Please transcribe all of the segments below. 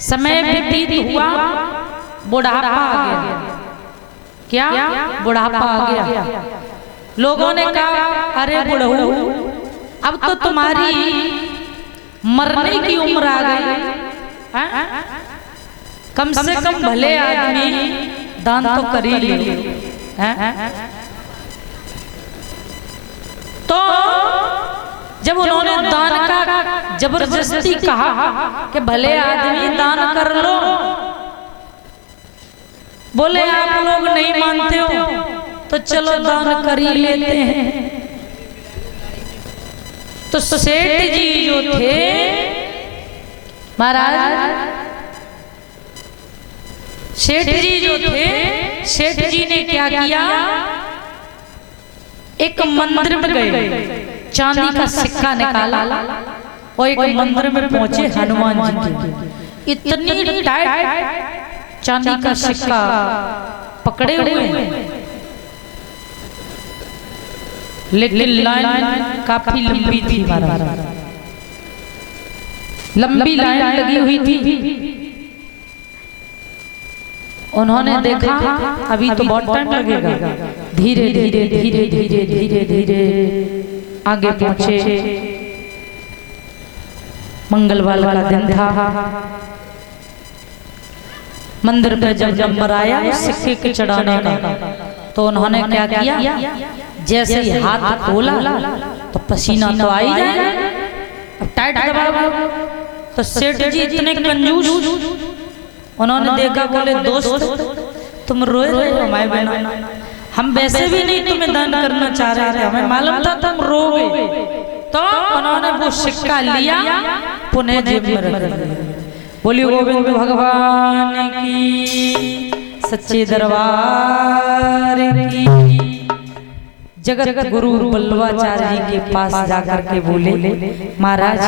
समय व्यतीत हुआ, बुढ़ापा आ गया। क्या? बुढ़ापा आ गया। लोगों ने कहा अरे बुढ़ऊ, अब तो तुम्हारी मरने की उम्र आ गई, कम से कम भले आदमी दान तो कर ही ले। तो जब उन्होंने दान का जबरदस्ती कहा कि भले आदमी दान कर लो, बोले आप लोग नहीं मानते हो तो चलो दान कर ही लेते हैं। तो सेठ जी जो थे महाराज, सेठ जी जो थे, सेठ जी ने क्या किया, एक मंदिर में गए, चांदी का सिक्का निकाला और एक मंदिर में पहुंचे हनुमान जी के। इतनी टाइट चांदी का सिक्का पकड़े हुए, लेकिन लाइन काफी लंबी थी महाराज, लंबी लाइन लगी हुई थी। उन्होंने देखा अभी तो बहुत टाइम लगेगा, धीरे धीरे धीरे धीरे धीरे धीरे आगे पहुंचे। मंगलवार का दिन था। मंदिर पे जब नंबर आया सिक्के के चढ़ाने का, तो उन्होंने क्या किया, जैसे ही हाथ खोला तो पसीना तो आ ही जाए, अब टाइट दबाओ। तो सेठ जी इतने कंजूस, उन्होंने देखा, बोले दोस्त तुम रोए रहे हो हमारे बिना, हम वैसे भी नहीं तुम्हें दान करना चाह रहे थे, हमें मालूम था तुम रोगे। तो उन्होंने वो सिक्का लिया, पुनः जेब में रख दिया। बोली गोविंद भगवान की, सच्चे दरबार की। जगत गुरु बल्लवाचार्य जी के पास जाकर के बोले महाराज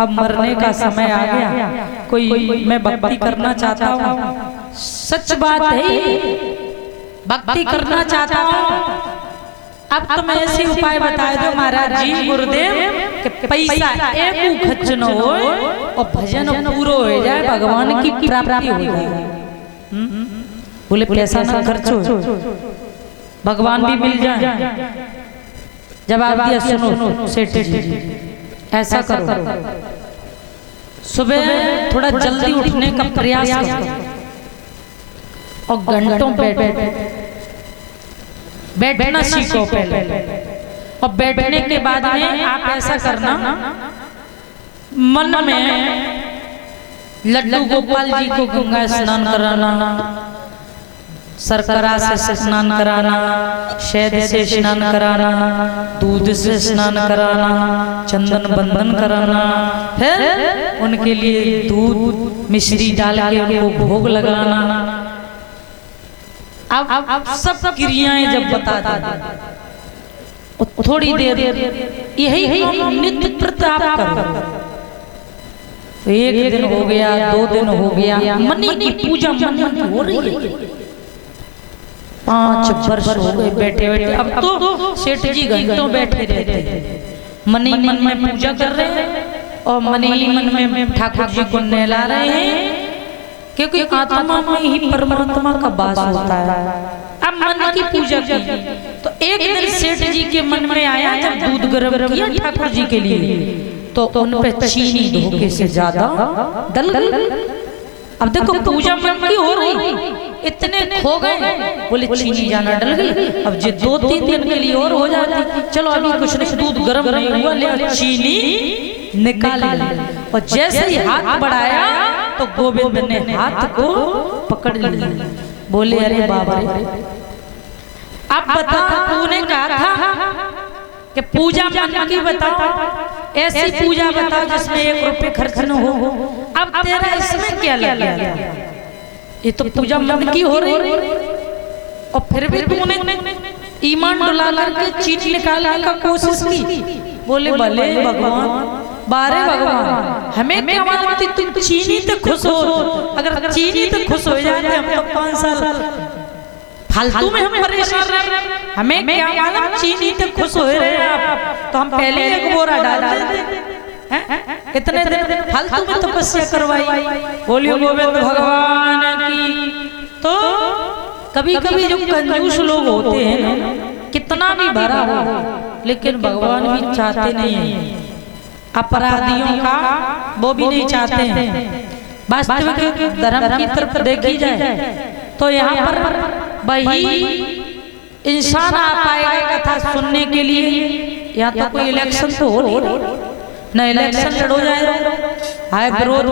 अब मरने का समय आ गया, कोई मैं भक्ति करना चाहता हूँ, सच बात है भक्ति करना चाहता हूँ, अब तुम ऐसे उपाय बता दो महाराज जी गुरुदेव कि पैसा एक खर्च न हो और भजन पूरो हो जाए, भगवान की प्राप्ति हो जाए। बोले पैसा ना खर्च हो, भगवान भी मिल जाए। जवाब दिया सुनो सेठ जी, ऐसा करो सुबह थोड़ा जल्दी उठने का प्रयास करो और घंटों बैठना सीखो पहले, और बैठने के बाद में आप ऐसा करना, मन में लड्डू गोपाल जी को गंगा स्नान कराना, शर्करा से स्नान कराना, शहद से स्नान कराना, दूध से स्नान कराना, चंदन बंदन कराना, फिर उनके लिए दूध मिश्री डाल के उनको भोग लगाना। अब सब क्रियाएं जब बता दें, थोड़ी देर यही नित्य प्रताप करो। तो एक दिन हो गया, 2 दिन हो गया, मनी की पूजा मन हो रही है, 5 वर्ष हो गए बैठे बैठे। अब तो सेठ जी घंटों बैठे रहते हैं, मन ही मन में पूजा कर रहे हैं और मन ही मन में ठाकुर जी को नहला रहे हैं, क्योंकि आत्मा में ही परमात्मा का वास होता है। अब मन की पूजा की, तो एक दिन सेठ जी के मन में आया, जब दूध गर्म किया ठाकुर जी के लिए, तो उन पे चीनी धोखे से ज्यादा डल गई। अब देखो पूजा मन की हो रही, इतने खो गए, बोले चीनी जाना डल गई, अब जो 2-3 दिन के लिए और हो जाती, चलो अभी कुछ नहीं, दूध गर्म नहीं हुआ, ले चीनी निकाल ली। और जैसे ही हाथ बढ़ाया तो गोविंद ने हाथ को पकड़ लिया। बोले अरे बाबा, अब बता, तूने कहा था कि पूजा मन की बताओ, ऐसी पूजा बताओ जिसमें 1 रुपए खर्च न हो, अब तेरा इसमें क्या लग गया? ये तो पूजा मन की हो रही, और फिर भी तूने ईमान डुला करके चीनी निकालने का कोशिश की। बोले भले भगवान, बारे भगवान, हमें क्या मालूम तुम चीनी तो खुश हो, अगर चीनी तो खुश हो जाते हम तो 5 साल फालतू में हम परेशान रहे, हमें क्या मालूम चीनी तो खुश हो रहे आप, तो हम पहले 1 बोरा डाल देते। इतने दिन फालतू में तपस्या करवाई। बोलियो गोविंद भगवान की। तो कभी कभी जो कंजूस लोग होते हैं ना, कितना भी भरा हो लेकिन भगवान भी चाहते नहीं है अपराधियों का, वो भी नहीं चाहते हैं। वास्तविक धर्म की तरफ देखी जाए तो यहाँ पर वही इंसान आ पाएगा कथा सुनने के लिए। यहाँ तो कोई इलेक्शन तो हो नहीं, न इलेक्शन लड़ो जाए, हाय विरोध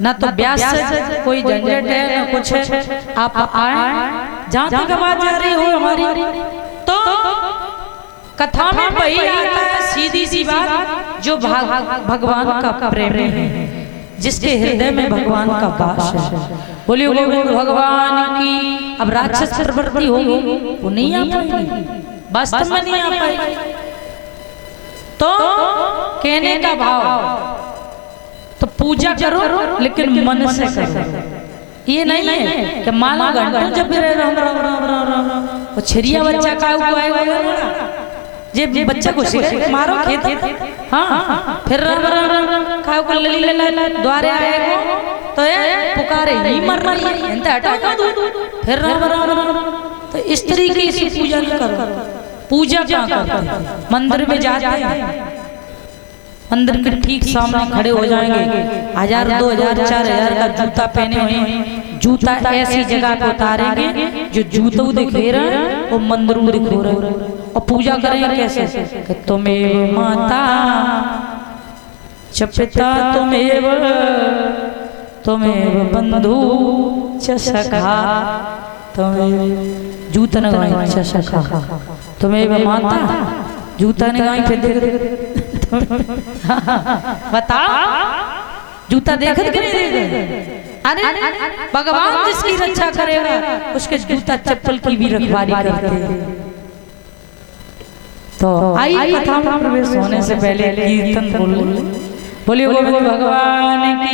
न तो ब्यास से कोई झंझट है न कुछ है। आप आए जहाँ तक आवाज जा रही हो हमारी, तो कथा में वही आता है सीधी सी बात, जो भगवान का प्रेमी है, जिसके हृदय में भगवान का वास है। बोलिए गोविंद भगवान की। अब राक्षस प्रवृत्ति होगी वो नहीं आ पाएगी, वास्तव में नहीं आ पाएगी। तो कहने का भाव तो पूजा करो लेकिन मन से करो। ये नहीं है कि मानो घंटों जब भी राम राम राम राम राम वो छिरिया बच्चा का हुआ है जे बच्चा को सिखाए मारो खेत, हाँ फिर राम राम राम खाओ को लली लला द्वारे आएगो तो ये पुकारे ही मर रही है इनते हटाओ दूध, फिर राम राम राम। तो इस तरीके से पूजा नहीं करो। पूजा क्या करते हैं? मंदिर में जाते हैं, मंदिर के ठीक सामने खड़े हो जाएंगे, 1000 2000 4000 का जूता पहने हुए हैं, जूता ऐसी जगह पे उतारेंगे जो जूतों दिखे रहे वो मंदिरों दिखो रहे, और पूजा करेंगे कैसे कि तुमेव माता च पिता तुमेव बंधु च सखा, तुमेव जूता लगाए च सखा, तुमेव माता जूता लगाई फिर देख बता जूता देखत कि नहीं देख? अरे भगवान जिसकी रक्षा करेगा उसके जूता चप्पल की भी रखवाली करते हैं। तो आई कथा में प्रवेश होने से पहले कीर्तन बोलिए गोविंद भगवान की।